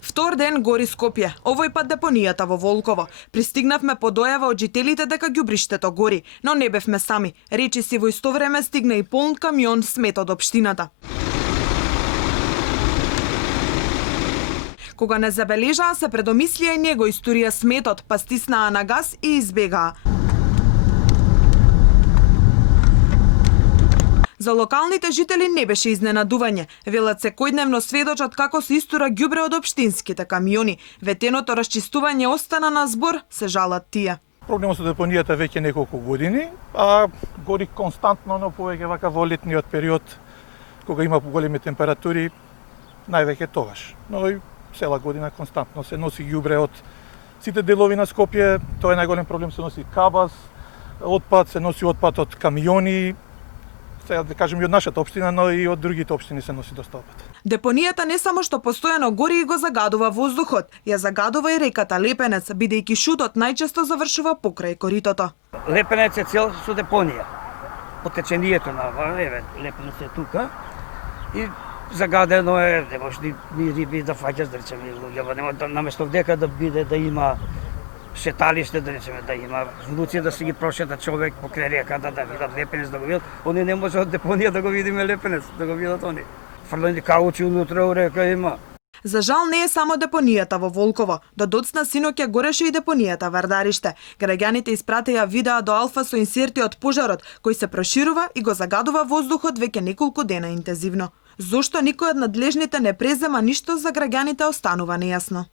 Втор ден гори Скопје, овој пат депонијата во Волково. Пристигнавме по дојава од жителите дека ѓубриштето гори, но не бевме сами. Речиси во исто време стигна и полн камион смет од општината. Кога не забележаа, се предомислија и него историја сметот, па стиснаа на газ и избегаа. За локалните жители не беше изненадување. Велат секојдневно сведочат како се истура ѓубре од општинските камиони. Ветеното расчистување остана на збор, се жалат тие. Проблемот со депонијата веќе неколку години, а гори константно, но повеќе вака во летниот период, кога има поголеми температури, највеќе тогаш. Но и цела година константно се носи ѓубре од сите делови на Скопје. Тоа е најголем проблем, се носи кабас, отпад, се носи отпад од камиони. Сега да кажем и од нашата општина, но и од другите општини се носи доста отпад. Депонијата не само што постојано гори и го загадува воздухот, ја загадува и реката Лепенец, бидејќи шутот најчесто завршува покрај коритото. Лепенец е цел со депонија. Потечението на Лепенец е тука и загадено е, не може ни риби да фаќаш, да речеме, луѓе, наместо дека да биде да има шеталиште, да речеме, да има внуци да си ги прошета човек покрај реката, да видат Лепенец, да го видат. Они не може од депонија да го видиме Лепенец, да го видат они. Фрлени каучи унутре у река има. За жал не е само депонијата во Волково. До доцна синоќа гореше и депонијата Вардариште. Граѓаните испратеа видеа до Алфа со инсерти од пожарот, кој се проширува и го загадува воздухот веќе неколку дена интензивно. Зошто никој од надлежните не презема ништо, за граѓаните останува нејасно.